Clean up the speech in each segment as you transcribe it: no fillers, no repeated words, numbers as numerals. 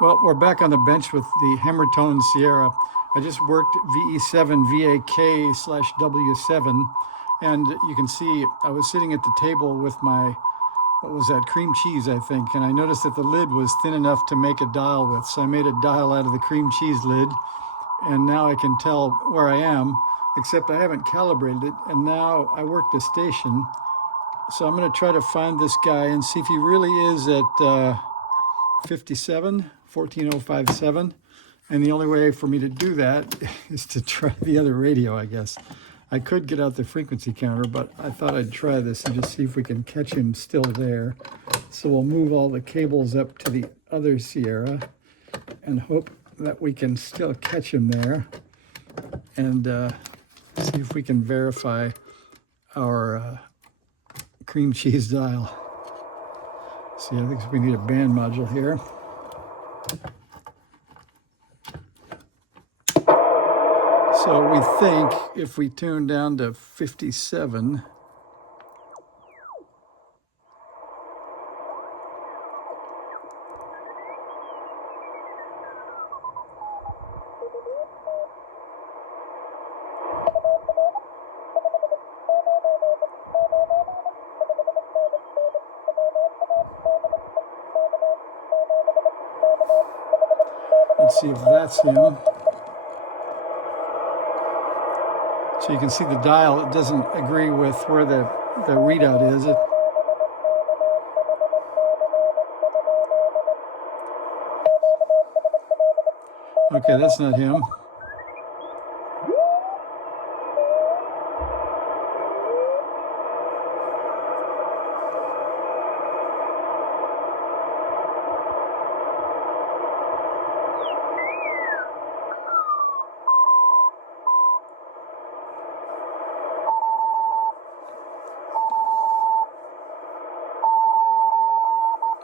Well, we're back on the bench with the Hammertone Sierra. I just worked VE7 VAK/W7, and you can see I was sitting at the table with my, what was that, cream cheese, I think, and I noticed that the lid was thin enough to make a dial with, so I made a dial out of the cream cheese lid, and now I can tell where I am, except I haven't calibrated it, and now I work the station, so I'm going to try to find this guy and see if he really is at 14057, and the only way for me to do that is to try the other radio, I guess. I could get out the frequency counter, but I thought I'd try this and just see if we can catch him still there. So we'll move all the cables up to the other Sierra and hope that we can still catch him there, and see if we can verify our cream cheese dial. See, I think we need a band module here. So we think if we tune down to 57, let's see if that's him. So you can see the dial, it doesn't agree with where the readout is. Okay, that's not him.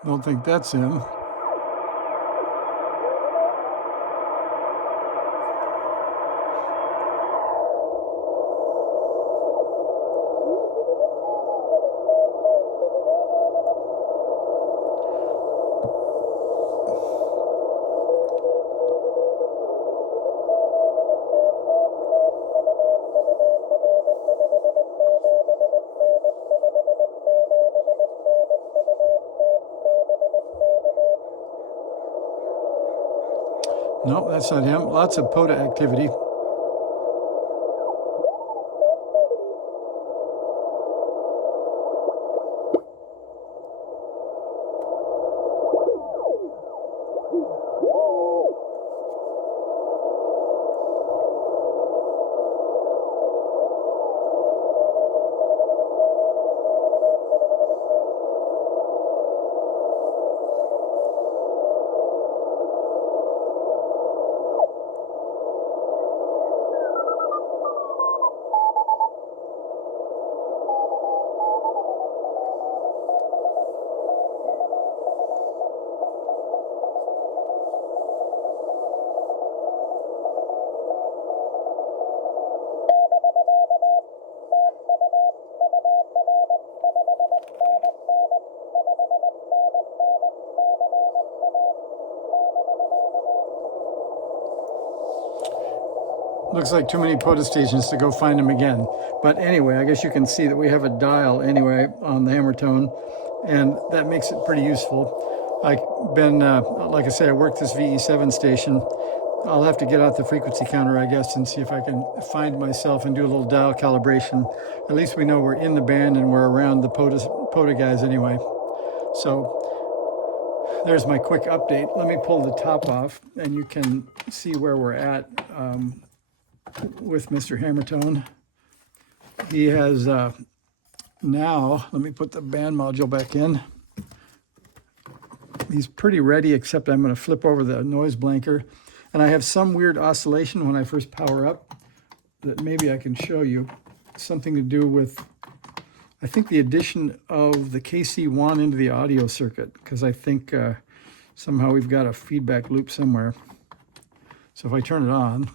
Don't think that's him. No, that's not him. Lots of POTA activity. Looks like too many POTA stations to go find them again. But anyway, I guess you can see that we have a dial anyway on the Hammertone, and that makes it pretty useful. I've been, like I say, I worked this VE7 station. I'll have to get out the frequency counter, I guess, and see if I can find myself and do a little dial calibration. At least we know we're in the band and we're around the POTA guys anyway. So there's my quick update. Let me pull the top off and you can see where we're at with Mr. Hammertone. He has now, let me put the band module back in. He's pretty ready, except I'm going to flip over the noise blanker. And I have some weird oscillation when I first power up that maybe I can show you. Something to do with, I think, the addition of the KC1 into the audio circuit, because I think somehow we've got a feedback loop somewhere. So if I turn it on,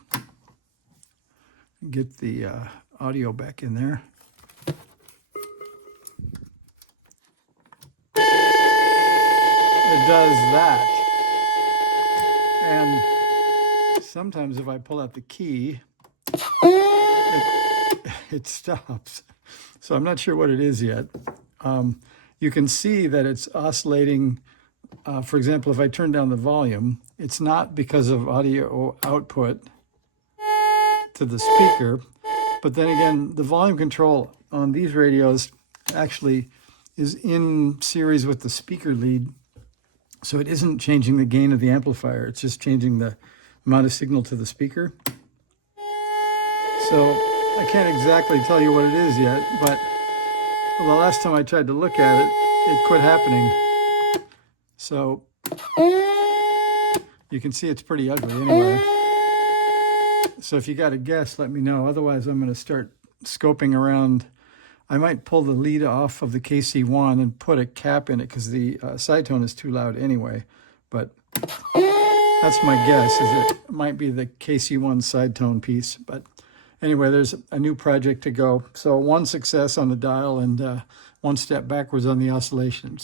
get the audio back in there. It does that. And sometimes if I pull out the key, it stops. So I'm not sure what it is yet. You can see that it's oscillating. For example, if I turn down the volume, it's not because of audio output to the speaker. But then again, the volume control on these radios actually is in series with the speaker lead. So it isn't changing the gain of the amplifier. It's just changing the amount of signal to the speaker. So I can't exactly tell you what it is yet, but the last time I tried to look at it, it quit happening. So you can see it's pretty ugly anyway. So if you got a guess, let me know. Otherwise, I'm going to start scoping around. I might pull the lead off of the KC1 and put a cap in it because the sidetone is too loud anyway. But that's my guess, is it might be the KC1 sidetone piece. But anyway, there's a new project to go. So one success on the dial and one step backwards on the oscillations.